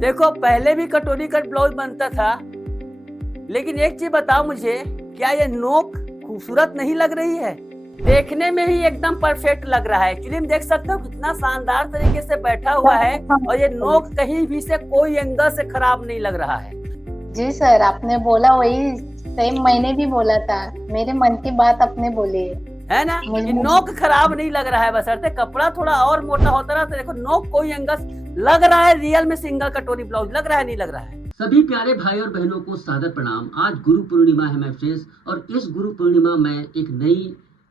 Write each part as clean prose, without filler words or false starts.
देखो पहले भी कटोरी कट ब्लाउज बनता था, लेकिन एक चीज बताओ मुझे, क्या ये नोक खूबसूरत नहीं लग रही है? देखने में ही एकदम परफेक्ट लग रहा है। एक्चुअली देख सकते हो कितना शानदार तरीके से बैठा हुआ है, और ये नोक कहीं भी से कोई एंगल से खराब नहीं लग रहा है। जी सर, आपने बोला वही सेम मैंने भी बोला था। मेरे मन की बात आपने बोली है ना? ये नोक खराब नहीं लग रहा है, बशर्ते कपड़ा थोड़ा और मोटा होता रहा तो देखो नोक कोई एंगल लग रहा है, रियल में सिंगल कटोरी ब्लाउज लग रहा है, नहीं लग रहा है। सभी प्यारे भाई और बहनों को सादर प्रणाम। आज गुरु पूर्णिमा है माय फ्रेंड्स, और इस गुरु पूर्णिमा में एक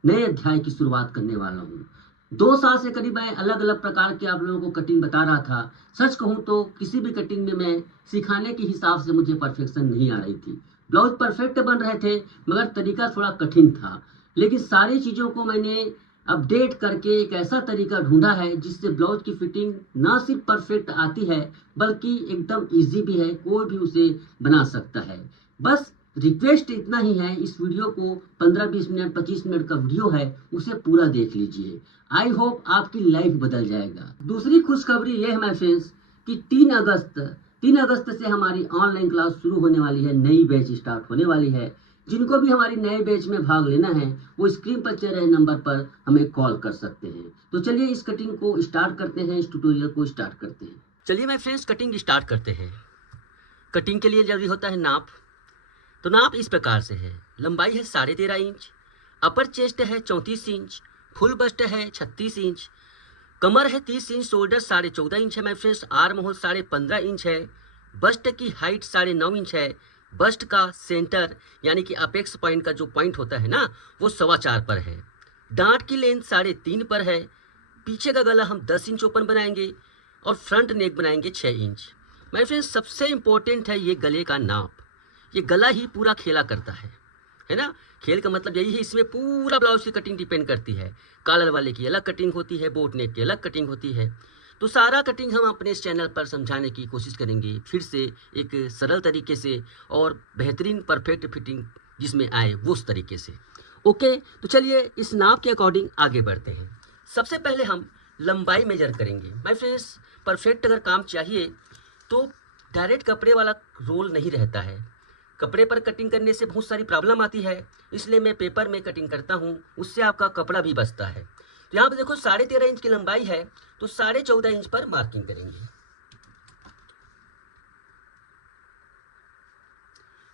नए अध्याय की शुरुआत करने वाला हूँ। 2 साल से करीब मैं अलग अलग प्रकार के आप लोगों को कटिंग बता रहा था। सच कहूँ तो किसी भी कटिंग में मैं सिखाने के हिसाब से मुझे परफेक्शन नहीं आ रही थी। ब्लाउज परफेक्ट बन रहे थे, मगर तरीका थोड़ा कठिन था। लेकिन सारी चीज़ों को मैंने अपडेट करके एक ऐसा तरीका ढूंढा है जिससे ब्लाउज की फिटिंग ना सिर्फ परफेक्ट आती है, बल्कि एकदम इजी भी है, कोई भी उसे बना सकता है। बस रिक्वेस्ट इतना ही है, इस वीडियो को 15-20 मिनट 25 मिनट का वीडियो है, उसे पूरा देख लीजिए। आई होप आपकी लाइफ बदल जाएगा। दूसरी खुशखबरी ये है माय फ्रेंड्स कि 3 अगस्त से हमारी ऑनलाइन क्लास शुरू होने वाली है, नई बैच स्टार्ट होने वाली है। जिनको भी हमारी नए बैच में भाग लेना है वो स्क्रीन पर चल रहे नंबर पर हमें कॉल कर सकते हैं। तो चलिए इस कटिंग को स्टार्ट करते हैं, इस ट्यूटोरियल को स्टार्ट करते हैं। चलिए माय फ्रेंड्स कटिंग स्टार्ट करते हैं। कटिंग के लिए जरूरी होता है नाप। तो नाप इस प्रकार से है, लंबाई है 13.5 इंच, अपर चेस्ट है 34 इंच, फुल बस्ट है 36 इंच, कमर है 30 इंच, शोल्डर 14.5 इंच है my friends, arm hole 15.5 inch है, बस्ट की हाइट 9.5 इंच है, बस्ट का सेंटर यानी कि अपेक्स पॉइंट का जो पॉइंट होता है ना वो 4.25 पर है, डांट की लेंथ 3.5 पर है, पीछे का गला हम 10 इंच ओपन बनाएंगे और फ्रंट नेक बनाएंगे 6 इंच। माय फ्रेंड्स सबसे इम्पोर्टेंट है ये गले का नाप। ये गला ही पूरा खेला करता है ना? खेल का मतलब यही है, इसमें पूरा ब्लाउज की कटिंग डिपेंड करती है। कॉलर वाले की अलग कटिंग होती है, बोट नेक की अलग कटिंग होती है। तो सारा कटिंग हम अपने इस चैनल पर समझाने की कोशिश करेंगे, फिर से एक सरल तरीके से और बेहतरीन परफेक्ट फिटिंग जिसमें आए वो उस तरीके से। ओके, तो चलिए इस नाप के अकॉर्डिंग आगे बढ़ते हैं। सबसे पहले हम लंबाई मेजर करेंगे। माय फ्रेंड्स परफेक्ट अगर काम चाहिए तो डायरेक्ट कपड़े वाला रोल नहीं रहता है। कपड़े पर कटिंग करने से बहुत सारी प्रॉब्लम आती है, इसलिए मैं पेपर में कटिंग करता हूँ, उससे आपका कपड़ा भी बचता है। तो यहाँ पे देखो 13.5 इंच की लंबाई है, तो 14.5 इंच पर मार्किंग करेंगे।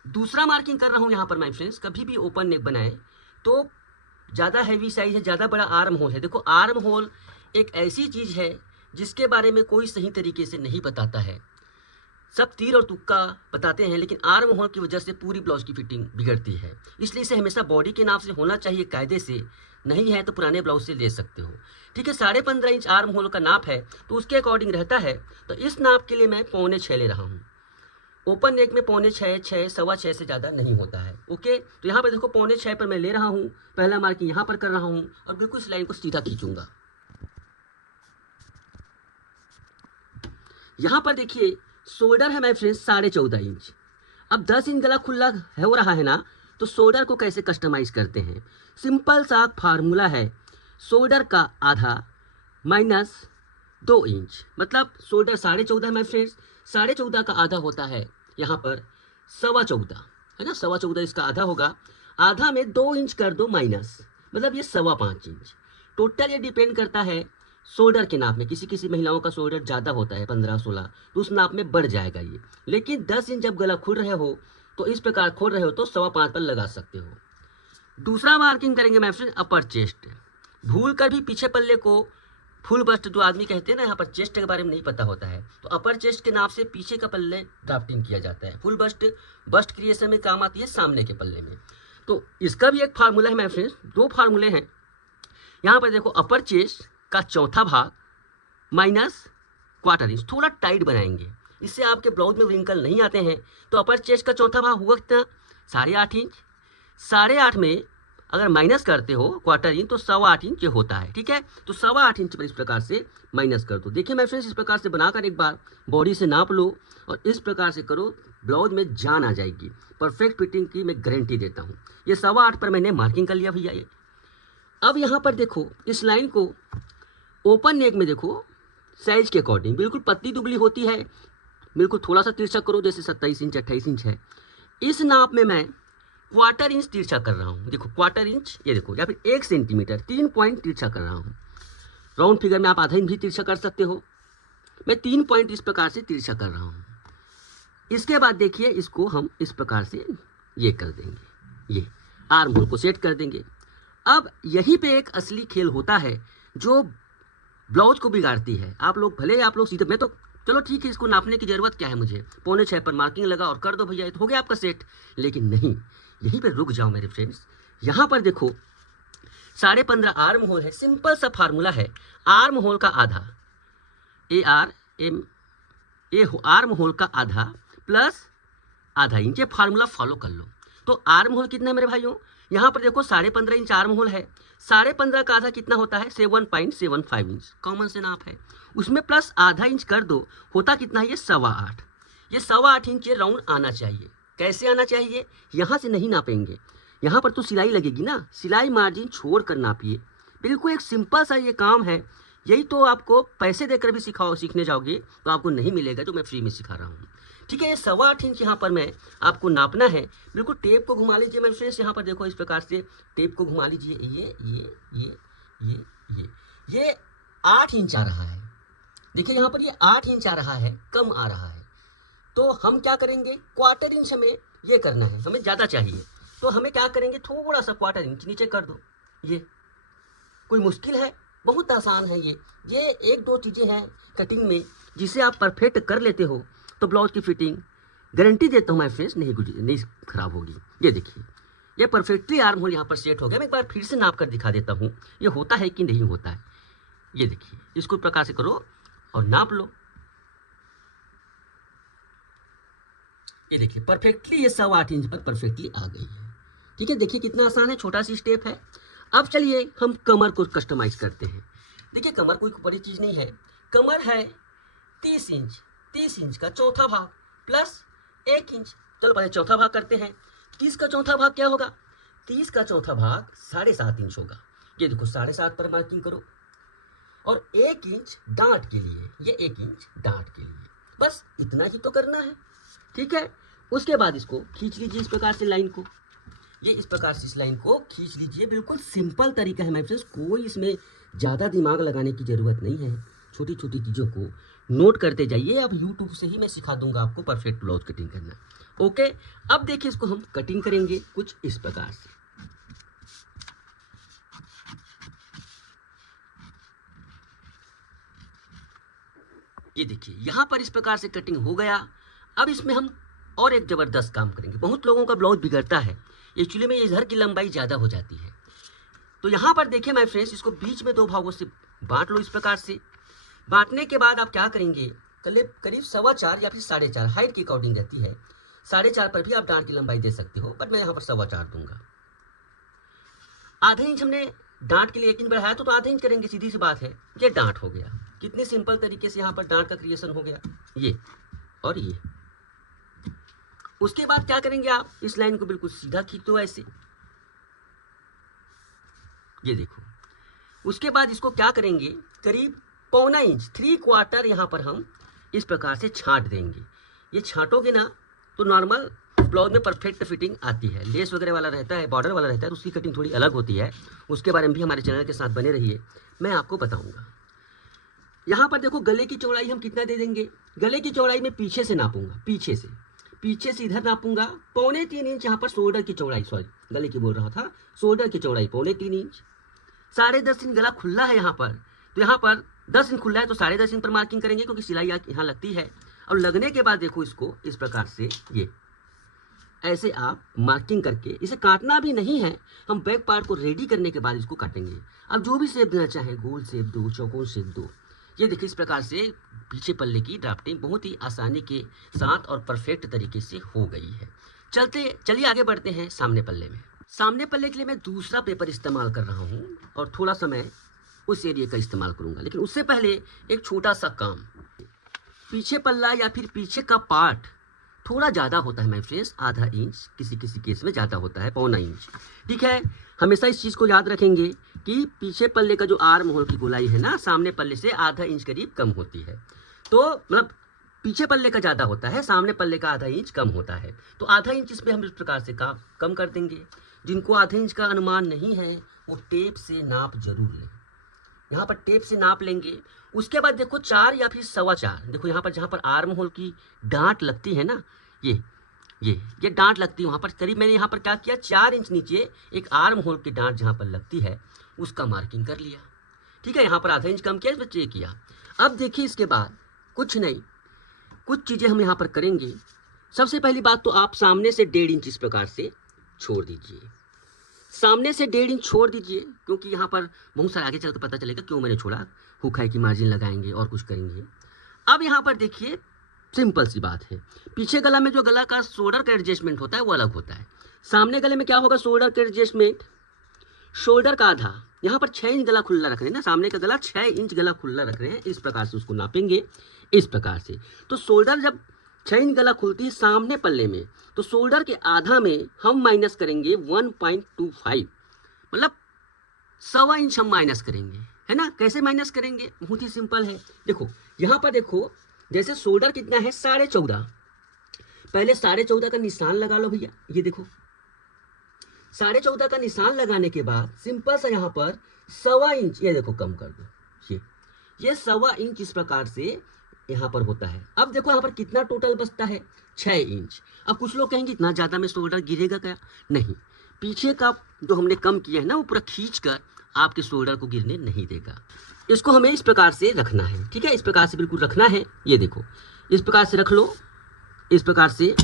दूसरा मार्किंग कर रहा हूँ यहाँ पर माय फ्रेंड्स, कभी भी ओपन नेक बनाए तो ज़्यादा हैवी साइज है, ज़्यादा बड़ा आर्म होल है। देखो आर्म होल एक ऐसी चीज़ है जिसके बारे में कोई सही तरीके से नहीं बताता है, सब तीर और तुक्का बताते हैं, लेकिन आर्म होल की वजह से पूरी ब्लाउज की फिटिंग बिगड़ती है। इसलिए इसे हमेशा बॉडी के नाप से होना चाहिए कायदे से, नहीं है तो पुराने ब्लाउज से ले सकते हो। ठीक है, 15.5 इंच आर्म होल का नाप है तो उसके अकॉर्डिंग रहता है। तो इस नाप के लिए मैं 6.25 ले रहा हूँ। ओपन नेक में 6.25, 6, 6.25 से ज़्यादा नहीं होता है। ओके, तो यहाँ पर देखो 6.25 पर मैं ले रहा हूँ, पहला मार्किंग यहाँ पर कर रहा हूँ और बिल्कुल इस लाइन को सीधा खींचूंगा। यहाँ पर देखिए शोल्डर है माय फ्रेंड्स 14.5 इंच। अब 10 इंच गला खुला हो रहा है ना, तो शोल्डर को कैसे कस्टमाइज करते हैं? सिंपल सा फार्मूला है, शोल्डर का आधा माइनस 2 इंच, मतलब शोल्डर 14.5 है माय फ्रेंड्स, 14.5 का आधा होता है यहाँ पर 14.25 है ना, 14.25 इसका आधा होगा। आधा में 2 इंच कर दो माइनस, मतलब ये 5.25 इंच। टोटल ये डिपेंड करता है शोल्डर के नाप में। किसी किसी महिलाओं का शोल्डर ज़्यादा होता है 15-16, तो उस नाप में बढ़ जाएगा ये। लेकिन 10 इंच जब गला खुल रहे हो तो इस प्रकार खोल रहे हो तो 5.25 पर लगा सकते हो। दूसरा मार्किंग करेंगे मैं फ्रेंड अपर चेस्ट। भूल कर भी पीछे पल्ले को फुल बस्ट जो आदमी कहते हैं ना, यहाँ पर चेस्ट के बारे में नहीं पता होता है, तो अपर चेस्ट के नाप से पीछे का पल्ले ड्राफ्टिंग किया जाता है। फुल बस्ट क्रिएशन में काम आती है सामने के पल्ले में। तो इसका भी एक फार्मूला है माय फ्रेंड्स, 2 फार्मूले हैं। यहाँ पर देखो अपर चेस्ट का चौथा भाग माइनस 1/4 इंच, थोड़ा टाइट बनाएंगे, इससे आपके ब्लाउज में रिंकल नहीं आते हैं। तो अपर चेस्ट का चौथा भाग हुआ कितना? 8.5 इंच। 8.5 में अगर माइनस करते हो 1/4 इंच तो 8.25 इंच ये होता है। ठीक है, तो 8.25 इंच पर इस प्रकार से माइनस कर दो। देखिए माय फ्रेंड्स इस प्रकार से बनाकर एक बार बॉडी से नाप लो और इस प्रकार से करो, ब्लाउज में जान आ जाएगी। परफेक्ट फिटिंग की मैं गारंटी देता हूँ। ये 8.25 पर मैंने मार्किंग कर लिया भैया। ये अब यहाँ पर देखो इस लाइन को ओपन नेक में देखो साइज के अकॉर्डिंग बिल्कुल पतली दुबली होती है, बिल्कुल थोड़ा सा तिरछा करो, जैसे 27 इंच 28 इंच है। इस नाप में मैं क्वार्टर इंच तिरछा कर रहा हूँ, देखो क्वार्टर इंच, ये देखो, या फिर 1 सेंटीमीटर 3 पॉइंट तिरछा कर रहा हूँ। राउंड फिगर में आप आधा इंच भी तिरछा कर सकते हो। मैं 3 पॉइंट इस प्रकार से तिरछा कर रहा हूँ। इसके बाद देखिए इसको हम इस प्रकार से ये कर देंगे, ये आर्म होल को सेट कर देंगे। अब यहीं पे एक असली खेल होता है जो ब्लाउज को बिगाड़ती है। आप लोग सीधे, मैं तो चलो ठीक है, इसको नापने की ज़रूरत क्या है मुझे, 5.25 पर मार्किंग लगा और कर दो भैया, तो हो गया आपका सेट। लेकिन नहीं, यहीं पे रुक जाओ मेरे फ्रेंड्स। यहाँ पर देखो 15.5 आर्म होल है, सिंपल सा फार्मूला है। आर्म होल का आधा, आर्म होल का आधा प्लस आधा इंच, ये फार्मूला फॉलो कर लो। तो आर्म होल कितना है मेरे भाइयों, यहाँ पर देखो 15.5 इंच आर्म होल है, 15.5 का आधा कितना होता है, 7.75 इंच, कॉमन से नाप है। उसमें प्लस आधा इंच कर दो, होता कितना है, ये 8.25। ये 8.25 इंच ये राउंड आना चाहिए। कैसे आना चाहिए, यहाँ से नहीं नापेंगे, यहाँ पर तो सिलाई लगेगी ना, सिलाई मार्जिन छोड़ कर नापिए। बिल्कुल एक सिंपल सा ये काम है। यही तो आपको पैसे देकर भी सीखने जाओगे तो आपको नहीं मिलेगा, जो मैं फ्री में सिखा रहा हूँ। ठीक है, ये 8.25 इंच यहाँ पर मैं आपको नापना है। बिल्कुल टेप को घुमा लीजिए मेरे फ्रेंड्स, यहाँ पर देखो इस प्रकार से टेप को घुमा लीजिए। ये 8 इंच आ रहा है। देखिए यहाँ पर ये 8 इंच आ रहा है, कम आ रहा है। तो हम क्या करेंगे, क्वार्टर इंच हमें ये करना है, हमें ज़्यादा चाहिए। तो हमें क्या करेंगे, थोड़ा सा क्वार्टर इंच नीचे कर दो। ये कोई मुश्किल है, बहुत आसान है ये 1-2 चीज़ें हैं कटिंग में जिसे आप परफेक्ट कर लेते हो तो ब्लाउज की फिटिंग गारंटी देता हूँ मैं फ्रेंड्स नहीं खराब होगी। ये देखिए, ये परफेक्टली आर्म होल यहाँ पर सेट हो गया। मैं एक बार फिर से नाप कर दिखा देता हूँ ये होता है कि नहीं होता है। ये देखिए, इसको प्रकार से करो और नाप लो। ये देखिए परफेक्टली ये 8.25 इंच पर परफेक्टली आ गई है। ठीक है, देखिए कितना आसान है, छोटा सी स्टेप है। अब चलिए हम कमर को कस्टमाइज करते हैं। देखिए कमर कोई बड़ी चीज़ नहीं है, कमर है 30 इंच, 30 इंच का चौथा भाग प्लस 1 इंच। चलो पहले चौथा भाग करते हैं। 30 का चौथा भाग क्या होगा, 30 का चौथा भाग 7.5 इंच होगा। ये देखो 7.5 पर मार्किंग करो और 1 इंच डांट के लिए, ये 1 इंच डांट के लिए, बस इतना ही तो करना है। ठीक है, उसके बाद इसको खींच लीजिए इस प्रकार से लाइन को, ये इस प्रकार से इस लाइन को खींच लीजिए। बिल्कुल सिंपल तरीका है मेरे फ्रेंड्स, कोई इसमें ज़्यादा दिमाग लगाने की ज़रूरत नहीं है। छोटी छोटी चीज़ों को नोट करते जाइए। अब यूट्यूब से ही मैं सिखा दूंगा आपको परफेक्ट ब्लाउज कटिंग करना। ओके, अब देखिए इसको हम कटिंग करेंगे कुछ इस प्रकार से। ये देखिए यहाँ पर इस प्रकार से कटिंग हो गया। अब इसमें हम और एक ज़बरदस्त काम करेंगे। बहुत लोगों का ब्लाउज बिगड़ता है, एक्चुअली में इधर की लंबाई ज़्यादा हो जाती है। तो यहाँ पर देखिए माय फ्रेंड्स, इसको बीच में 2 भागों से बांट लो इस प्रकार से। बांटने के बाद आप क्या करेंगे, करीब 4.25 या फिर 4.5 हाइट के अकॉर्डिंग रहती है। 4.5 पर भी आप डांट की लंबाई दे सकते हो, बट मैं यहाँ पर 4.25 दूंगा। आधे इंच हमने डांट के लिए 1 इंच बढ़ाया तो आधे इंच करेंगे, सीधी सी बात है। ये डांट हो गया, कितने सिंपल तरीके से यहाँ पर डांट का क्रिएशन हो गया, ये और ये। उसके बाद क्या करेंगे, आप इस लाइन को बिल्कुल सीधा खींच दो ऐसे, ये देखो। उसके बाद इसको क्या करेंगे, करीब 1.25 इंच 3/4 यहाँ पर हम इस प्रकार से छांट देंगे। ये छांटोगे ना तो नॉर्मल ब्लाउज में परफेक्ट फिटिंग आती है। लेस वगैरह वाला रहता है, बॉर्डर वाला रहता है, तो उसकी कटिंग थोड़ी अलग होती है। उसके बारे में भी हमारे चैनल के साथ बने रहिए, मैं आपको बताऊंगा। यहाँ पर देखो गले की चौड़ाई हम कितना दे देंगे, गले की चौड़ाई में पीछे से नापूंगा, पीछे से इधर नापूंगा 3.25 इंच। यहाँ पर शोल्डर की चौड़ाई, सॉरी गले की बोल रहा था, शोल्डर की चौड़ाई 3.25 इंच। 10.5 इंच गला खुला है यहाँ पर, तो यहाँ पर 10 इंच खुला है तो 10.5 इंच पर मार्किंग करेंगे, क्योंकि सिलाई यहाँ लगती है। और लगने के बाद देखो इसको इस प्रकार से, ये ऐसे आप मार्किंग करके, इसे काटना भी नहीं है, हम बैक पार्ट को रेडी करने के बाद इसको काटेंगे। अब जो भी शेप देना चाहे, गोल शेप दो, चौकोर शेप दो। ये देखिए इस प्रकार से पीछे पल्ले की ड्राफ्टिंग बहुत ही आसानी के साथ और परफेक्ट तरीके से हो गई है। चलिए आगे बढ़ते हैं सामने पल्ले में। सामने पल्ले के लिए मैं दूसरा पेपर इस्तेमाल कर रहा हूँ और थोड़ा सा मैं उस एरिया का इस्तेमाल करूँगा, लेकिन उससे पहले एक छोटा सा काम। पीछे पल्ला या फिर पीछे का पार्ट थोड़ा ज़्यादा होता है माय फ्रेंड्स, आधा इंच, किसी किसी केस में ज़्यादा होता है, 1.25 इंच। ठीक है, हमेशा इस चीज़ को याद रखेंगे कि पीछे पल्ले का जो आर्म होल की गोलाई है ना, सामने पल्ले से आधा इंच करीब कम होती है। तो मतलब पीछे पल्ले का ज़्यादा होता है, सामने पल्ले का आधा इंच कम होता है। तो आधा इंच इसमें हम इस प्रकार से कम कर देंगे। जिनको आधा इंच का अनुमान नहीं है वो टेप से नाप जरूर लें। यहाँ पर टेप से नाप लेंगे। उसके बाद देखो 4 या फिर 4.25, देखो यहाँ पर जहाँ पर आर्म होल की डांट लगती है ना, ये डांट लगती है वहाँ पर, करीब मैंने यहाँ पर क्या किया, 4 इंच नीचे एक आर्म होल की डांट जहाँ पर लगती है उसका मार्किंग कर लिया। ठीक है, यहाँ पर आधा इंच कम किया, इस पर चेक किया। अब देखिए इसके बाद कुछ नहीं, कुछ चीज़ें हम यहाँ पर करेंगे। सबसे पहली बात तो आप सामने से 1.5 इंच इस प्रकार से छोड़ दीजिए, सामने से 1.5 इंच छोड़ दीजिए, क्योंकि यहाँ पर बहुत सारे आगे चल तो पता चलेगा क्यों मैंने छोड़ा। हुक है कि मार्जिन लगाएंगे और कुछ करेंगे। अब यहाँ पर देखिए सिंपल सी बात है, पीछे गला में जो गला का शोल्डर का एडजस्टमेंट होता है वो अलग होता है। सामने गले में क्या होगा, शोल्डर का एडजस्टमेंट, शोल्डर का आधा, यहाँ पर 6 इंच गला खुला रख रहे हैं ना, सामने का गला 6 इंच गला खुला रख रहे हैं, इस प्रकार से उसको नापेंगे इस प्रकार से। तो शोल्डर जब 6 इंच गला खुलती है सामने पल्ले में, तो शोल्डर के आधा में हम माइनस करेंगे 1.25, मतलब 1.25 इंच हम माइनस करेंगे, है ना। कैसे माइनस करेंगे, बहुत ही सिंपल है। देखो यहाँ पर देखो, जैसे शोल्डर कितना है 14.5, पहले 14.5 का निशान लगा लो भैया। ये देखो 14.5 का निशान लगाने के बाद सिंपल सा यहाँ पर 1.25 इंच, ये देखो कम कर दो, ये 1.25 इंच इस प्रकार से यहाँ पर होता है। अब देखो यहाँ पर कितना टोटल बचता है, 6 इंच। अब कुछ लोग कहेंगे इतना ज़्यादा में शोल्डर गिरेगा क्या, नहीं, पीछे का जो हमने कम किया है ना वो पूरा खींच कर आपके शोल्डर को गिरने नहीं देगा। इसको हमें इस प्रकार से रखना है, ठीक है, इस प्रकार से बिल्कुल रखना है। ये देखो इस प्रकार से रख लो, इस प्रकार से,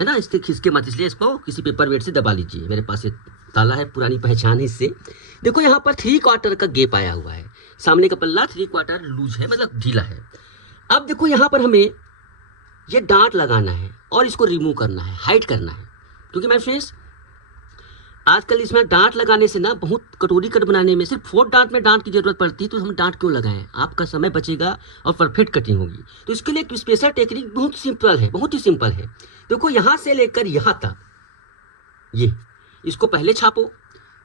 है ना, इससे खिसके मत, इसलिए इसको किसी पेपर वेट से दबा लीजिए। मेरे पास ये ताला है, पुरानी पहचान है इससे। देखो यहाँ पर 3/4 का गैप आया हुआ है, सामने का पल्ला 3/4 लूज है, मतलब ढीला है। अब देखो यहाँ पर हमें ये डांट लगाना है और इसको रिमूव करना है, हाइड करना है, क्योंकि मैं फ्रेंड्स आजकल इसमें डांट लगाने से ना बहुत कटोरी कट बनाने में सिर्फ 4 डांट में डांट की जरूरत पड़ती है, तो हम डांट क्यों लगाएं, आपका समय बचेगा और परफेक्ट कटिंग होगी। तो इसके लिए एक स्पेशल टेक्निक बहुत सिंपल है, बहुत ही सिंपल है। देखो यहाँ से लेकर यहाँ तक, ये इसको पहले छापो,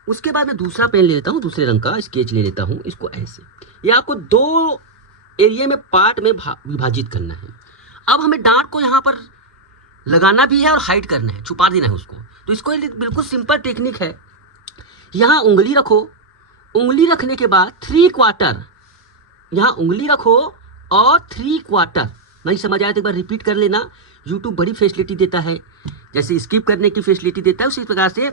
उसके बाद मैं दूसरा पेन ले लेता हूँ, दूसरे रंग का स्केच ले लेता हूँ, इसको ऐसे, ये आपको 2 एरिया में पार्ट में विभाजित करना है। अब हमें डांट को यहाँ पर लगाना भी है और हाइड करना है, छुपा देना है उसको। तो इसको बिल्कुल सिंपल टेक्निक है, यहाँ उंगली रखो, उंगली रखने के बाद 3/4, यहाँ उंगली रखो और 3/4, नहीं समझ आया तो एक बार रिपीट कर लेना। यूट्यूब बड़ी फैसिलिटी देता है, जैसे स्किप करने की फैसिलिटी देता है उसी प्रकार से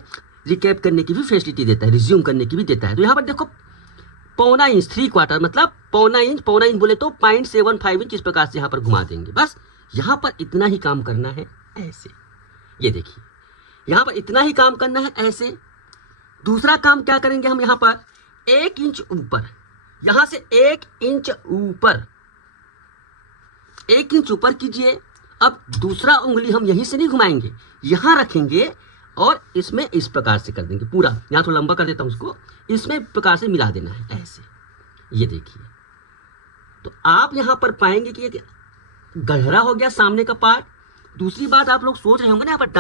रिकैप करने की भी फैसिलिटी देता है, रिज्यूम करने की भी देता है। तो यहाँ पर देखो 1.25 इंच, 3/4 मतलब 1.25 इंच बोले तो 0.75 इंच इस प्रकार से यहाँ पर घुमा देंगे। बस यहाँ पर इतना ही काम करना है, ऐसे, ये देखिए यहाँ पर इतना ही काम करना है, ऐसे। दूसरा काम क्या करेंगे हम, यहाँ पर 1 इंच ऊपर, यहाँ से 1 इंच ऊपर, 1 इंच ऊपर कीजिए। अब दूसरा उंगली हम यहीं से नहीं घुमाएंगे, यहाँ रखेंगे और इसमें इस प्रकार से कर देंगे पूरा। यहाँ तो लंबा कर देता हूँ उसको, इसमें प्रकार से मिला देना है, ऐसे, ये देखिए। तो आप यहाँ पर पाएंगे कि गहरा हो गया सामने का पार्ट। दूसरी बात आप लोग सोच रहे होंगे ना, यहाँ पर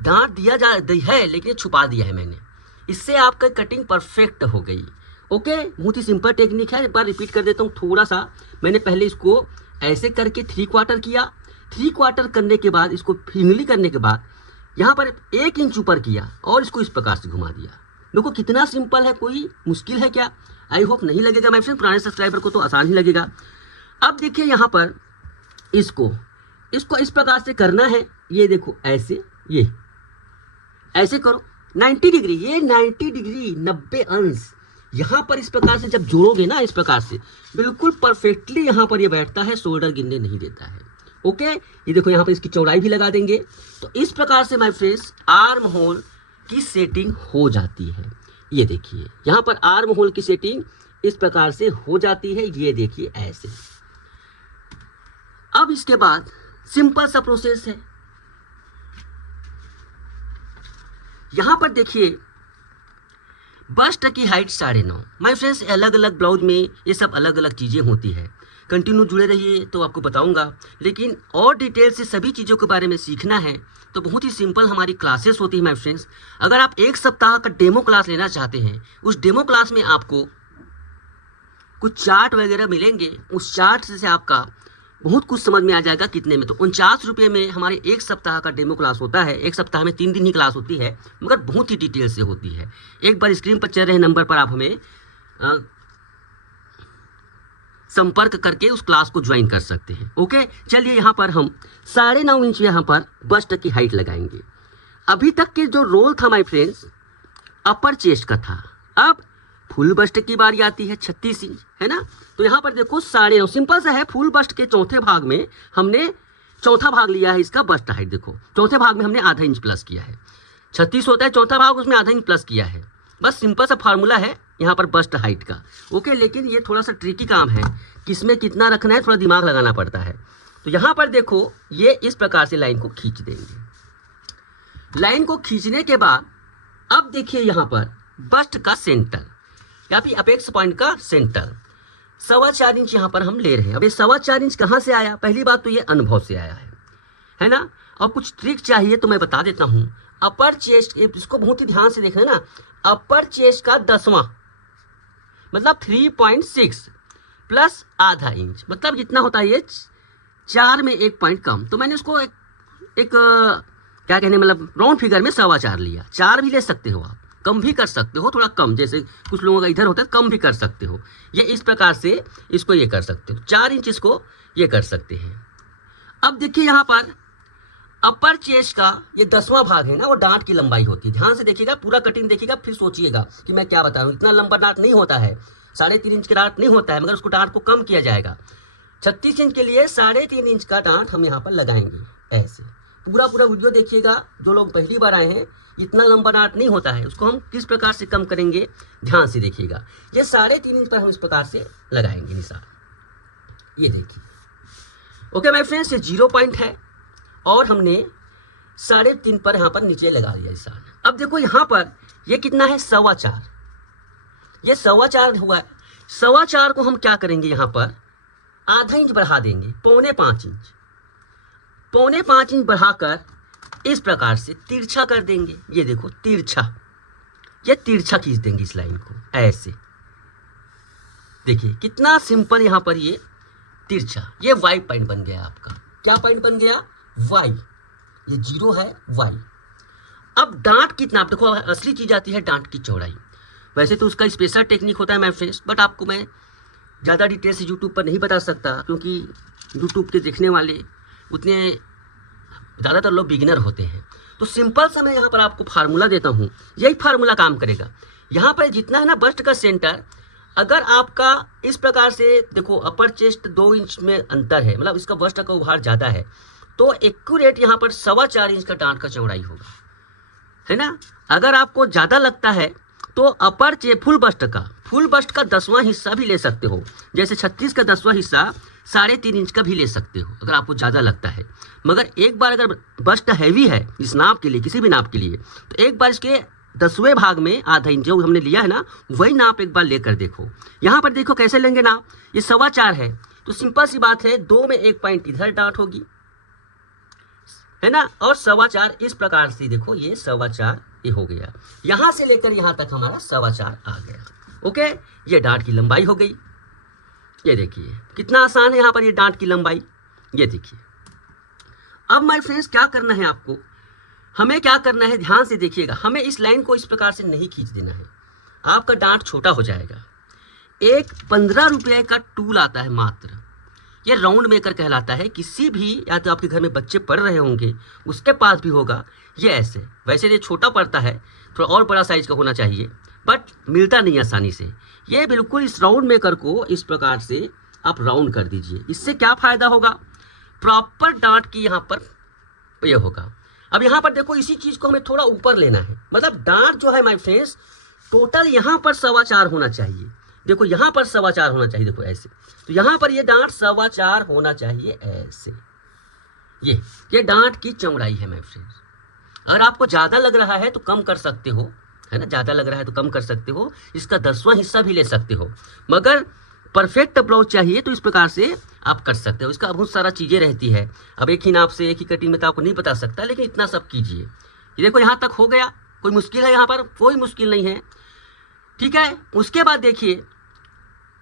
डांट दिया है लेकिन ये छुपा दिया है मैंने, इससे आपका कटिंग परफेक्ट हो गई। ओके, बहुत ही सिंपल टेक्निक है, एक बार रिपीट कर देता हूँ थोड़ा सा। मैंने पहले इसको ऐसे करके 3/4 किया, 3/4 करने के बाद इसको फिंगली करने के बाद यहाँ पर 1 इंच ऊपर किया और इसको इस प्रकार से घुमा दिया। देखो कितना सिंपल है, कोई मुश्किल है क्या? आई होप नहीं लगेगा माय फ्रेंड, पुराने सब्सक्राइबर को तो आसान ही लगेगा। अब देखिए यहाँ पर इसको इस प्रकार से करना है, ये देखो ऐसे, ये ऐसे करो 90 डिग्री, ये 90 डिग्री 90 अंश यहाँ पर इस प्रकार से जब जोड़ोगे ना, इस प्रकार से बिल्कुल परफेक्टली यहाँ पर ये बैठता है, शोल्डर गिरने नहीं देता है। ओके, ये देखो यहाँ पर इसकी चौड़ाई भी लगा देंगे। तो इस प्रकार से माय फ्रेंड्स आर्म होल की सेटिंग हो जाती है। ये देखिए यहाँ पर आर्म होल की सेटिंग इस प्रकार से हो जाती है, ये देखिए ऐसे। अब इसके बाद सिंपल सा प्रोसेस है, यहाँ पर देखिए बस्ट की हाइट 9.5। माय फ्रेंड्स अलग अलग ब्लाउज में ये सब अलग अलग चीज़ें होती है, कंटिन्यू जुड़े रहिए तो आपको बताऊंगा। लेकिन और डिटेल से सभी चीज़ों के बारे में सीखना है तो बहुत ही सिंपल हमारी क्लासेस होती है माय फ्रेंड्स। अगर आप 1 सप्ताह का डेमो क्लास लेना चाहते हैं, उस डेमो क्लास में आपको कुछ चार्ट वगैरह मिलेंगे, उस चार्ट से आपका बहुत कुछ समझ में आ जाएगा कितने में। तो 49 रुपये में हमारे 1 सप्ताह का डेमो क्लास होता है। 1 सप्ताह में 3 दिन ही क्लास होती है, मगर बहुत ही डिटेल से होती है। एक बार स्क्रीन पर चल रहे नंबर पर आप हमें संपर्क करके उस क्लास को ज्वाइन कर सकते हैं। ओके, चलिए यहाँ पर हम 9.5 इंच यहाँ पर बस्ट की हाइट लगाएंगे। अभी तक के जो रोल था माय फ्रेंड्स अपर चेस्ट का था, अब फुल बस्ट की बारी आती है 36 इंच, है ना। तो यहाँ पर देखो 9.5, सिंपल सा है। फुल बस्ट के चौथे भाग में हमने चौथा भाग लिया है इसका बस्ट हाइट। देखो चौथे भाग में हमने आधा इंच प्लस किया है। 36 होता है चौथा भाग, उसमें आधा इंच प्लस किया है। बस सिंपल सा फार्मूला है यहाँ पर बस्ट हाइट का। ओके, लेकिन ये थोड़ा सा ट्रिकी काम है, किसमें कितना रखना है थोड़ा दिमाग लगाना पड़ता है। तो यहाँ पर देखो ये इस प्रकार से लाइन को खींच देंगे। लाइन को खींचने के बाद अब देखिए यहाँ पर बस्ट का सेंटर या फिर अपेक्स पॉइंट का सेंटर 4.25 इंच यहाँ पर हम ले रहे हैं। अब ये 4.25 इंच कहाँ से आया? पहली बात तो ये अनुभव से आया है ना। और कुछ ट्रिक चाहिए तो मैं बता देता हूँ। अपर चेस्ट, इसको बहुत ही ध्यान से देखना ना, अपर चेस्ट का 10वां मतलब 3.6 प्लस आधा इंच, मतलब जितना होता है ये 4 में 1 पॉइंट कम। तो मैंने उसको एक क्या कहने मतलब राउंड फिगर में 4.25 लिया। 4 भी ले सकते हो आप, कम भी कर सकते हो, थोड़ा कम, जैसे कुछ लोगों का इधर होता है कम भी कर सकते हो। ये इस प्रकार से इसको ये कर सकते हो, 4 इंच इसको ये कर सकते हैं। अब देखिए यहाँ पर अपर चेस्ट का ये 10वां भाग है ना, वो डांट की लंबाई होती है। ध्यान से देखिएगा, पूरा कटिंग देखिएगा, फिर सोचिएगा कि मैं क्या बता रहा हूँ। इतना लंबा डांट नहीं होता है, 3.5 इंच का डांट नहीं होता है, मगर उसको डांट को कम किया जाएगा। 36 इंच के लिए 3.5 इंच का डांट हम यहाँ पर लगाएंगे। ऐसे पूरा वीडियो देखिएगा। जो लोग पहली बार आए हैं, इतना लंबा डांट नहीं होता है, उसको हम किस प्रकार से कम करेंगे ध्यान से देखिएगा। ये 3.5 इंच पर हम इस प्रकार से लगाएंगे निशान, ये देखिए। ओके माय फ्रेंड्स, ये 0 पॉइंट है और हमने 3.5 पर यहाँ पर नीचे लगा दिया निशान। अब देखो यहाँ पर ये कितना है? 4.25। ये 4.25 हुआ है। 4.25 को हम क्या करेंगे, यहाँ पर आधा इंच बढ़ा देंगे, 4.25 इंच। 4.25 इंच बढ़ाकर इस प्रकार से तिरछा कर देंगे। ये देखो तिरछा, ये तिरछा खींच देंगे इस लाइन को ऐसे। देखिए कितना सिंपल यहाँ पर ये तिरछा, ये वाई पॉइंट बन गया आपका। क्या पॉइंट बन गया? वाई। ये 0 है वाई। अब डांट कितना, आप देखो असली चीज आती है डांट की चौड़ाई। वैसे तो उसका स्पेशल टेक्निक होता है माय फ्रेंड्स, बट आपको मैं ज़्यादा डिटेल से यूट्यूब पर नहीं बता सकता, क्योंकि यूट्यूब के देखने वाले उतने ज़्यादातर लोग बिगिनर होते हैं। तो सिंपल सा मैं यहाँ पर आपको फार्मूला देता हूँ, यही फार्मूला काम करेगा। यहाँ पर जितना है ना बस्ट का सेंटर, अगर आपका इस प्रकार से देखो अपर चेस्ट 2 इंच में अंतर है, मतलब इसका बस्ट का उभार ज़्यादा है, तो एक्यूरेट यहाँ पर 4.25 इंच का डांट का चौड़ाई होगा, है ना। अगर आपको ज़्यादा लगता है तो अपर फुल बस्ट का 10वां हिस्सा भी ले सकते हो। जैसे 36 का 10वां हिस्सा 3.5 इंच का भी ले सकते हो अगर आपको ज़्यादा लगता है। मगर एक बार अगर बस्ट हैवी है इस नाप के लिए, किसी भी नाप के लिए, तो एक बार इसके 10वें भाग में आधा इंच जो हमने लिया है ना, वही नाप एक बार लेकर देखो। यहाँ पर देखो कैसे लेंगे नाप। ये 4.25 है, तो सिंपल सी बात है, 2 में 1 पॉइंट इधर डांट होगी, है ना, और 4.25 इस प्रकार से देखो, ये 4.25 ये हो गया। यहाँ से लेकर यहाँ तक हमारा 4.25 आ गया। ओके, ये डांट की लंबाई हो गई। ये देखिए कितना आसान है यहाँ पर ये डांट की लंबाई, ये देखिए। अब माय फ्रेंड्स क्या करना है आपको, हमें क्या करना है ध्यान से देखिएगा। हमें इस लाइन को इस प्रकार से नहीं खींच देना है, आपका डांट छोटा हो जाएगा। एक 15 रुपये का टूल आता है मात्र, ये राउंड मेकर कहलाता है। किसी भी, या तो आपके घर में बच्चे पढ़ रहे होंगे उसके पास भी होगा। ये ऐसे, वैसे ये छोटा पड़ता है, थोड़ा और बड़ा साइज का होना चाहिए, बट मिलता नहीं आसानी से। ये बिल्कुल इस राउंड मेकर को इस प्रकार से आप राउंड कर दीजिए। इससे क्या फ़ायदा होगा, प्रॉपर डांट की यहाँ पर ये होगा। अब यहाँ पर देखो इसी चीज़ को हमें थोड़ा ऊपर लेना है, मतलब डांट जो है माय फ्रेंड्स टोटल यहाँ पर 4.25 होना चाहिए। देखो यहाँ पर 4.25 होना चाहिए, देखो ऐसे। तो यहाँ पर ये डांट 4.25 होना चाहिए ऐसे। ये डांट की चौड़ाई है माय फ्रेंड्स। अगर आपको ज़्यादा लग रहा है तो कम कर सकते हो, है ना, ज़्यादा लग रहा है तो कम कर सकते हो, इसका 10वां हिस्सा भी ले सकते हो। मगर परफेक्ट ब्लाउज चाहिए तो इस प्रकार से आप कर सकते हो। इसका बहुत सारा चीज़ें रहती है, अब एक ही नाप से एक ही कटिंग में तो आपको नहीं बता सकता, लेकिन इतना सब कीजिए। ये देखो यहाँ तक हो गया, कोई मुश्किल है यहाँ पर? कोई मुश्किल नहीं है, ठीक है। उसके बाद देखिए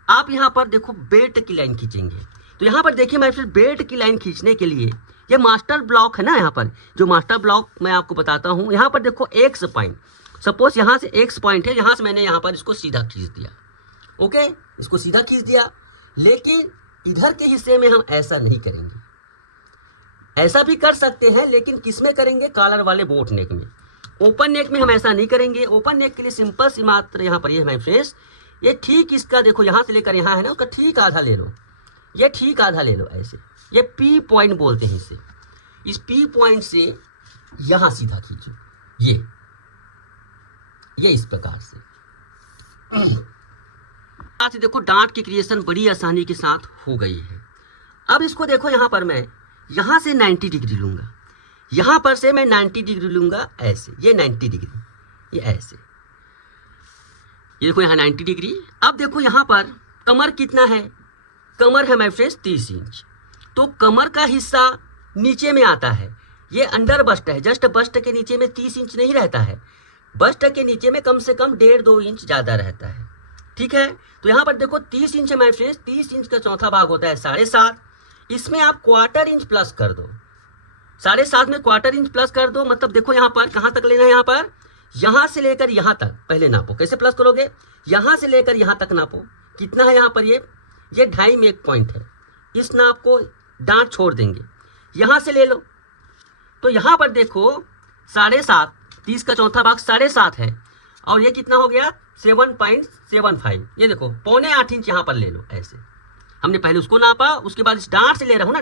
आप यहाँ पर देखो बेल्ट की लाइन खींचेंगे, तो यहाँ पर देखिए मैं फिर बेल्ट की लाइन खींचने के लिए ये मास्टर ब्लॉक है ना, यहाँ पर जो मास्टर ब्लॉक मैं आपको बताता हूँ, यहाँ पर देखो एक्स पॉइंट, सपोज यहाँ से एक्स पॉइंट है, यहाँ से मैंने यहाँ पर इसको सीधा खींच दिया, ओके, इसको सीधा खींच दिया। लेकिन इधर के हिस्से में हम ऐसा नहीं करेंगे, ऐसा भी कर सकते हैं लेकिन किस में करेंगे, कॉलर वाले बोट नेक में। ओपन नेक में हम ऐसा नहीं करेंगे। ओपन नेक के लिए सिंपल सी मात्र यहाँ पर ये है फ्रेंड्स, ये ठीक इसका देखो यहाँ से लेकर यहाँ है ना, उसका ठीक आधा ले लो, ये ठीक आधा ले लो ऐसे, ये पी पॉइंट बोलते हैं इसे। इस पी पॉइंट से यहाँ सीधा खींचो, ये इस प्रकार से। आज देखो डांट की क्रिएशन बड़ी आसानी के साथ हो गई है। अब इसको देखो यहाँ पर मैं यहाँ से 90 डिग्री लूँगा, यहाँ पर से मैं 90 डिग्री लूँगा ऐसे, ये 90 डिग्री, ये ऐसे, ये देखो यहाँ 90 डिग्री। अब देखो यहाँ पर कमर कितना है, कमर है माय फ्रेंड्स 30 इंच, तो कमर का हिस्सा नीचे में आता है, ये अंडर बस्ट है, जस्ट बस्ट के नीचे में 30 इंच नहीं रहता है, बस्ट के नीचे में कम से कम 1.5-2 इंच ज़्यादा रहता है, ठीक है। तो यहाँ पर देखो 30 इंच है माय फ्रेंड्स, 30 इंच का चौथा भाग होता है 7.5, इसमें आप क्वार्टर इंच प्लस कर दो, 7.5 में क्वार्टर इंच प्लस कर दो, मतलब देखो यहाँ पर कहाँ तक लेना है, यहाँ पर यहाँ से लेकर यहाँ तक पहले नापो, कैसे प्लस करोगे, यहाँ से लेकर यहाँ तक नापो, कितना है यहाँ पर, ये 2.5 में एक पॉइंट है, इस नाप को डांट छोड़ देंगे, यहाँ से ले लो, तो यहाँ पर देखो 7.5, 30 का चौथा भाग 7.5 है, और ये कितना हो गया 7.75, ये देखो 7.25 इंच यहाँ पर ले लो ऐसे। हमने पहले उसको नापा, उसके बाद इस डांट से ले रहा हूँ ना,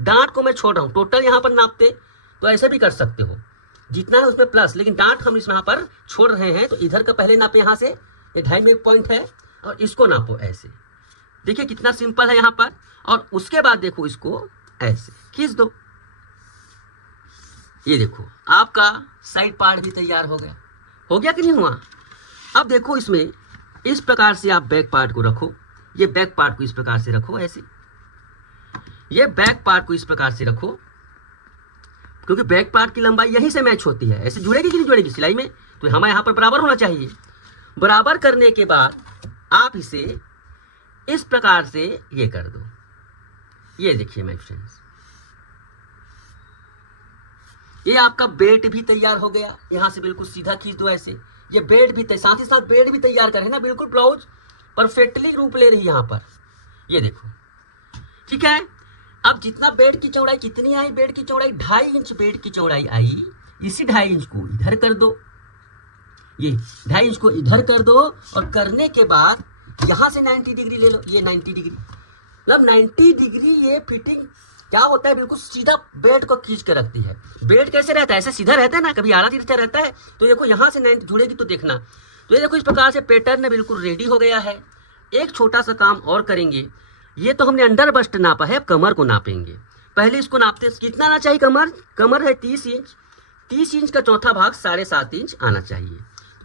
डांट को मैं छोड़ रहा हूँ, टोटल यहाँ पर नापते तो ऐसे भी कर सकते हो, जितना है उसमें प्लस, लेकिन डांट हम इसमें यहाँ पर छोड़ रहे हैं, तो इधर का पहले नापे यहाँ से, ये 2.5 में एक पॉइंट है, और इसको नापो ऐसे, देखिए कितना सिंपल है यहाँ पर। और उसके बाद देखो इसको ऐसे खींच दो, ये देखो आपका साइड पार्ट भी तैयार हो गया कि नहीं हुआ। अब देखो इसमें इस प्रकार से आप बैक पार्ट को रखो, ये बैक पार्ट को इस प्रकार से रखो ऐसे, ये बैक पार्ट को इस प्रकार से रखो, क्योंकि बैक पार्ट की लंबाई यहीं से मैच होती है, ऐसे जुड़ेगी कि नहीं जुड़ेगी सिलाई में, तो हमारे यहाँ पर बराबर होना चाहिए। बराबर करने के बाद आप इसे इस प्रकार से ये कर दो, ये देखिए माय फ्रेंड्स, ये आपका बेल्ट भी तैयार हो गया, यहाँ से बिल्कुल सीधा खींच दो ऐसे, ये बेल्ट भी साथ ही साथ बेल्ट भी तैयार करें ना, बिल्कुल ब्लाउज परफेक्टली रूप ले रही है यहाँ पर, ये देखो, ठीक है। अब जितना बेल्ट की चौड़ाई कितनी आई, बेल्ट की चौड़ाई 2.5 इंच बेल्ट की चौड़ाई आई, इसी 2.5 इंच को इधर कर दो, ये 2.5 इंच को इधर कर दो, और करने के बाद यहाँ से 90 डिग्री ले लो, ये 90 डिग्री, मतलब 90 डिग्री ये फिटिंग क्या होता है, बिल्कुल सीधा बेल्ट को खींच कर रखती है। बेल्ट कैसे रहता है, ऐसे सीधा रहता है ना, कभी आड़ा तिरछा रहता है, तो देखो यहाँ से 90 जुड़ेगी तो देखना, तो ये देखो इस प्रकार से पैटर्न बिल्कुल रेडी हो गया है। एक छोटा सा काम और करेंगे, ये तो हमने अंडर बस्ट नापा है, अब कमर को नापेंगे। पहले इसको नापते, कितना आना चाहिए कमर है 30 इंच, 30 इंच का चौथा भाग 7.5 इंच आना चाहिए।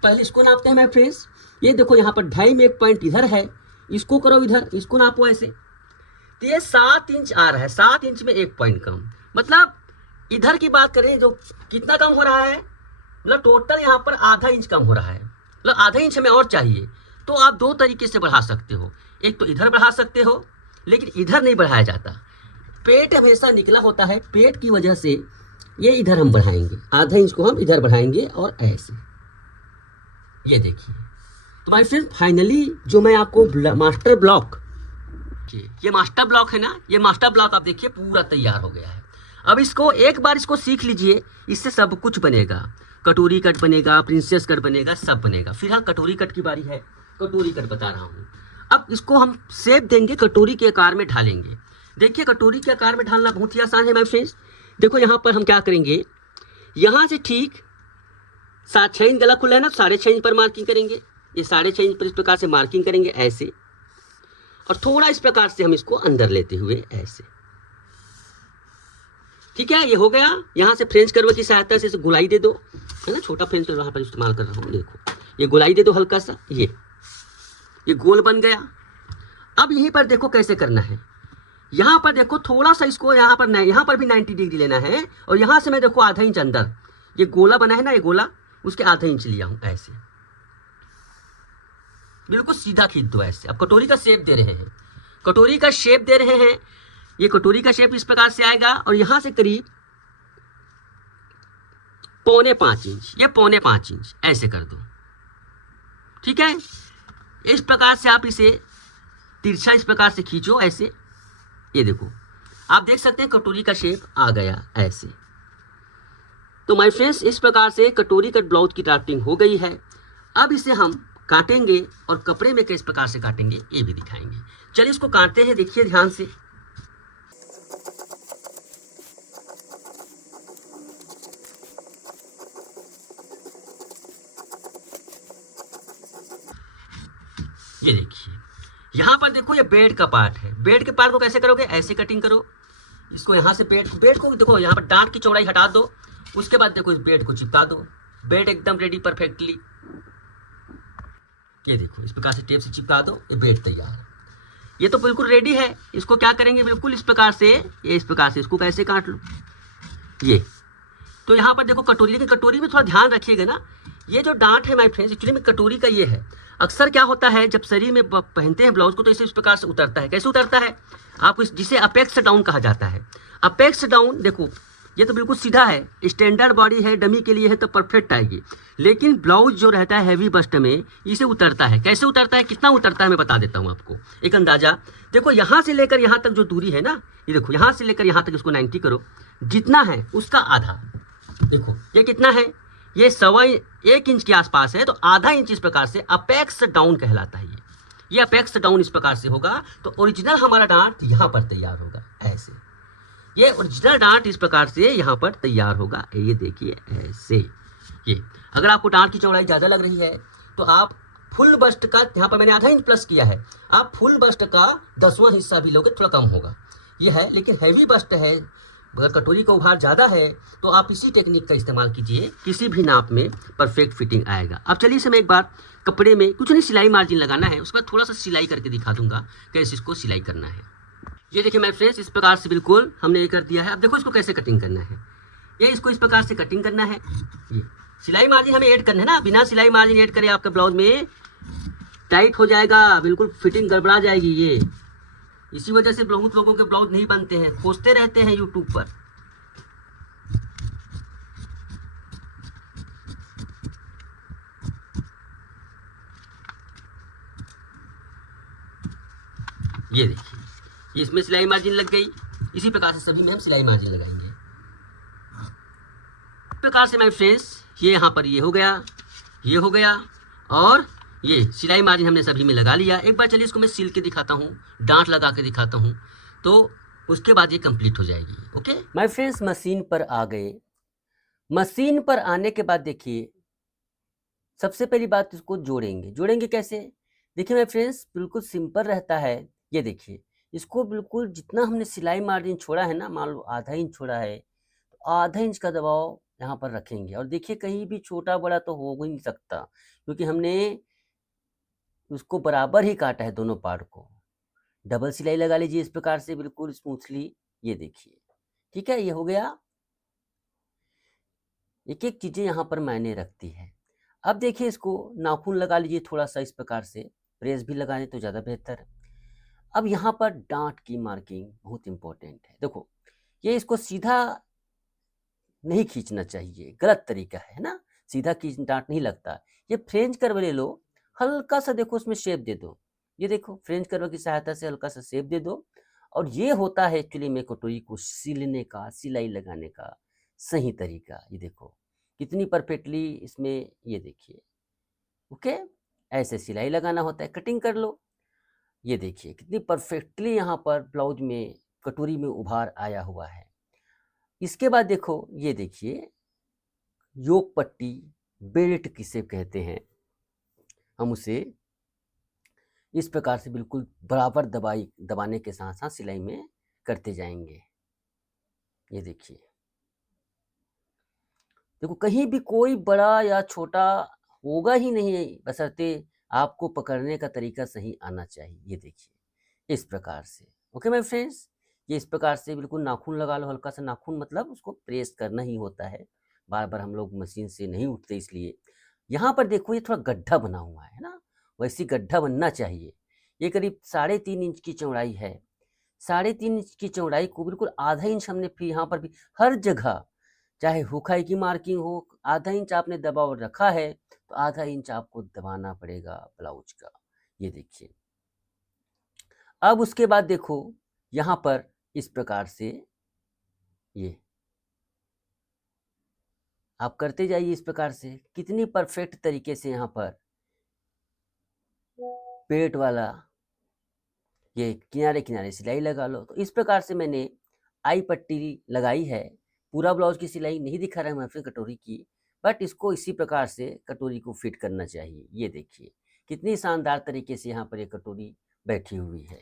पहले इसको नापते हैं मैं फ्रेंड्स, ये देखो यहाँ पर 2.5 में एक पॉइंट इधर है, इसको करो इधर, इसको नापो ऐसे, तो ये 7 इंच आ रहा है, 7 इंच में एक पॉइंट कम, मतलब इधर की बात करें जो कितना कम हो रहा है, मतलब टोटल यहाँ पर आधा इंच कम हो रहा है, मतलब आधा इंच हमें और चाहिए। तो आप 2 तरीके से बढ़ा सकते हो, एक तो इधर बढ़ा सकते हो, लेकिन इधर नहीं बढ़ाया जाता, पेट हमेशा निकला होता है, पेट की वजह से ये इधर हम बढ़ाएंगे, आधा इंच को हम इधर बढ़ाएंगे और ऐसे, ये देखिए। तो माय फ्रेंड फाइनली जो मैं आपको मास्टर ब्लॉक, ये मास्टर ब्लॉक है ना, ये मास्टर ब्लॉक आप देखिए पूरा तैयार हो गया है। अब इसको एक बार इसको सीख लीजिए, इससे सब कुछ बनेगा, कटोरी कट बनेगा, प्रिंसेस कट बनेगा, सब बनेगा। फिलहाल कटोरी कट की बारी है, कटोरी कट बता रहा हूँ। अब इसको हम शेप देंगे, कटोरी के आकार में ढालेंगे। देखिए कटोरी के आकार में ढालना बहुत ही आसान है माय फ्रेंड्स। देखो यहाँ पर हम क्या करेंगे, यहाँ से ठीक 6.5 इंच गला खुला है ना, 6.5 इंच पर मार्किंग करेंगे, ये 6.5 इंच पर इस प्रकार से मार्किंग करेंगे ऐसे, और थोड़ा इस प्रकार से हम इसको अंदर लेते हुए ऐसे, ठीक है, ये हो गया। यहाँ से फ्रेंच कर्व की सहायता से इसे गुलाई दे दो, है ना, छोटा फ्रेंच कर्व यहाँ पर इस्तेमाल कर रहा हूँ, देखो ये गुलाई दे दो हल्का सा, ये गोल बन गया। अब यहीं पर देखो कैसे करना है, यहाँ पर देखो थोड़ा सा इसको यहाँ पर भी 90 डिग्री लेना है, और यहाँ से मैं देखो आधा इंच अंदर, ये गोला बना है ना, ये गोला उसके आधा इंच लिया हूँ ऐसे, बिल्कुल सीधा खींच दो ऐसे। अब कटोरी का शेप दे रहे हैं, कटोरी का शेप दे रहे हैं, ये कटोरी का शेप इस प्रकार से आएगा और यहाँ से करीब 4.25 इंच, ये 4.25 इंच ऐसे कर दो, ठीक है। इस प्रकार से आप इसे तिरछा इस प्रकार से खींचो ऐसे, ये देखो आप देख सकते हैं कटोरी का शेप आ गया ऐसे। तो माय फ्रेंड्स, इस प्रकार से कटोरी कट ब्लाउज की ड्राफ्टिंग हो गई है। अब इसे हम काटेंगे और कपड़े में किस प्रकार से काटेंगे ये भी दिखाएंगे। चलिए इसको काटते हैं, देखिए ध्यान से। ये देखिए यहाँ पर देखो, ये बेड का पार्ट है। बेड के पार्ट को कैसे करोगे, ऐसे कटिंग करो इसको। यहाँ से बेड को देखो, यहाँ पर डांट की चौड़ाई हटा दो, उसके बाद देखो इस बेड को चिपका दो। बेड एकदम रेडी परफेक्टली, ये देखो इस प्रकार से टेप से चिपका दो, ये बेड तैयार है। ये तो बिल्कुल रेडी है। इसको क्या करेंगे, बिल्कुल इस प्रकार से, ये इस प्रकार से इसको कैसे काट लो ये। तो यहाँ पर देखो कटोरी, लेकिन कटोरी में थोड़ा ध्यान रखिएगा ना, ये जो डांट है माय फ्रेंड्स, एक्चुअली में कटोरी का ये है। अक्सर क्या होता है जब शरीर में पहनते हैं ब्लाउज को, तो इसे इस प्रकार से उतरता है। कैसे उतरता है, आपको जिसे अपेक्स डाउन कहा जाता है। अपेक्स डाउन देखो, ये तो बिल्कुल सीधा है, स्टैंडर्ड बॉडी है, डमी के लिए है तो परफेक्ट आएगी। लेकिन ब्लाउज जो रहता है हैवी बस्ट में, इसे उतरता है। कैसे उतरता है, कितना उतरता है मैं बता देता हूँ आपको एक अंदाजा। देखो यहाँ से लेकर यहाँ तक जो दूरी है ना, ये देखो यहाँ से लेकर यहाँ तक इसको 90 करो, जितना है उसका आधा। देखो ये कितना है, ये 1.25 इंच के आसपास है, तो आधा इंच इस प्रकार से अपेक्स डाउन कहलाता है। ये अपेक्स डाउन इस प्रकार से होगा तो ओरिजिनल हमारा डांट यहाँ पर तैयार होगा ऐसे। ये ओरिजिनल डांट इस प्रकार से यहाँ पर तैयार होगा, ये देखिए ऐसे। ये अगर आपको डांट की चौड़ाई ज़्यादा लग रही है तो आप फुल बस्ट का, यहाँ पर मैंने आधा इंच प्लस किया है, आप फुल बस्ट का 10वां हिस्सा भी लोगे, थोड़ा कम होगा ये है। लेकिन हैवी बस्ट है, अगर कटोरी का उभार ज़्यादा है तो आप इसी टेक्निक का इस्तेमाल कीजिए, किसी भी नाप में परफेक्ट फिटिंग आएगा। अब चलिए इसे मैं एक बार कपड़े में कुछ नहीं सिलाई मार्जिन लगाना है, उसके बाद थोड़ा सा सिलाई करके दिखा दूंगा कैसे इसको सिलाई करना है। ये देखिए माय फ्रेंड्स, इस प्रकार से बिल्कुल हमने ये कर दिया है। अब देखो इसको कैसे कटिंग करना है, ये इसको इस प्रकार से कटिंग करना है। ये सिलाई मार्जिन हमें ऐड करना है ना, बिना सिलाई मार्जिन ऐड करे आपका ब्लाउज में टाइट हो जाएगा, बिल्कुल फिटिंग गड़बड़ा जाएगी। ये इसी वजह से बहुत लोगों के ब्लाउज नहीं बनते हैं, खोजते रहते हैं यूट्यूब पर। ये देखिए इसमें सिलाई मार्जिन लग गई, इसी प्रकार से सभी में हम सिलाई मार्जिन लगाएंगे। इस प्रकार से माय फ्रेंड्स, ये यहाँ पर ये हो गया, ये हो गया, और ये सिलाई मार्जिन हमने सभी में लगा लिया। एक बार चलिए इसको मैं सिल के दिखाता हूँ, डांट लगा के दिखाता हूँ, तो उसके बाद ये कंप्लीट हो जाएगी। ओके माय फ्रेंड्स, मशीन पर आ गए। मशीन पर आने के बाद देखिए सबसे पहली बात इसको जोड़ेंगे कैसे। देखिए माय फ्रेंड्स, बिल्कुल सिंपल रहता है। ये देखिए इसको बिल्कुल जितना हमने सिलाई मार्जिन छोड़ा है ना, मान लो आधा इंच छोड़ा है, तो आधा इंच का दबाव यहाँ पर रखेंगे। और देखिए कहीं भी छोटा बड़ा तो हो ही नहीं सकता, क्योंकि हमने उसको बराबर ही काटा है दोनों पार्ट को। डबल सिलाई लगा लीजिए इस प्रकार से बिल्कुल स्मूथली। ये देखिए ठीक है, ये हो गया। एक एक चीज़ें यहाँ पर मायने रखती है। अब देखिए इसको नाखून लगा लीजिए थोड़ा सा इस प्रकार से, प्रेस भी लगा दें तो ज़्यादा बेहतर है। अब यहाँ पर डांट की मार्किंग बहुत इंपॉर्टेंट है। देखो ये इसको सीधा नहीं खींचना चाहिए, गलत तरीका है ना, सीधा खींच डांट नहीं लगता। ये फ्रेंच कर्व ले लो, हल्का सा देखो उसमें शेप दे दो। ये देखो फ्रेंच कर्व की सहायता से हल्का सा शेप दे दो, और ये होता है एक्चुअली में कटोरी को सिलने का, सिलाई लगाने का सही तरीका। ये देखो कितनी परफेक्टली इसमें, ये देखिए ओके, ऐसे सिलाई लगाना होता है। कटिंग कर लो, ये देखिए कितनी परफेक्टली यहाँ पर ब्लाउज में कटोरी में उभार आया हुआ है। इसके बाद देखो ये देखिए योक पट्टी, बेल्ट किसे कहते हैं, हम उसे इस प्रकार से बिल्कुल बराबर दबाने के साथ साथ सिलाई में करते जाएंगे। ये देखिए देखो कहीं भी कोई बड़ा या छोटा होगा ही नहीं, बशर्ते आपको पकड़ने का तरीका सही आना चाहिए। ये देखिए इस प्रकार से। ओके माय फ्रेंड्स, ये इस प्रकार से बिल्कुल नाखून लगा लो, हल्का सा नाखून, मतलब उसको प्रेस करना ही होता है, बार बार हम लोग मशीन से नहीं उठते इसलिए। यहाँ पर देखो ये थोड़ा गड्ढा बना हुआ है ना, वैसी गड्ढा बनना चाहिए। ये करीब 3.5 इंच की चौड़ाई है, 3.5 इंच की चौड़ाई को बिल्कुल आधा इंच हमने फिर यहाँ पर भी हर जगह, चाहे हुकाई की मार्किंग हो, आधा इंच आपने दबाव रखा है तो आधा इंच आपको दबाना पड़ेगा ब्लाउज का। ये देखिए। अब उसके बाद देखो यहाँ पर इस प्रकार से ये आप करते जाइए इस प्रकार से, कितनी परफेक्ट तरीके से यहाँ पर पेट वाला ये किनारे किनारे सिलाई लगा लो। तो इस प्रकार से मैंने आई पट्टी लगाई है। पूरा ब्लाउज की सिलाई नहीं दिखा रहा है मैं फिर कटोरी की, बट इसको इसी प्रकार से कटोरी को फिट करना चाहिए। ये देखिए कितनी शानदार तरीके से यहाँ पर ये कटोरी बैठी हुई है।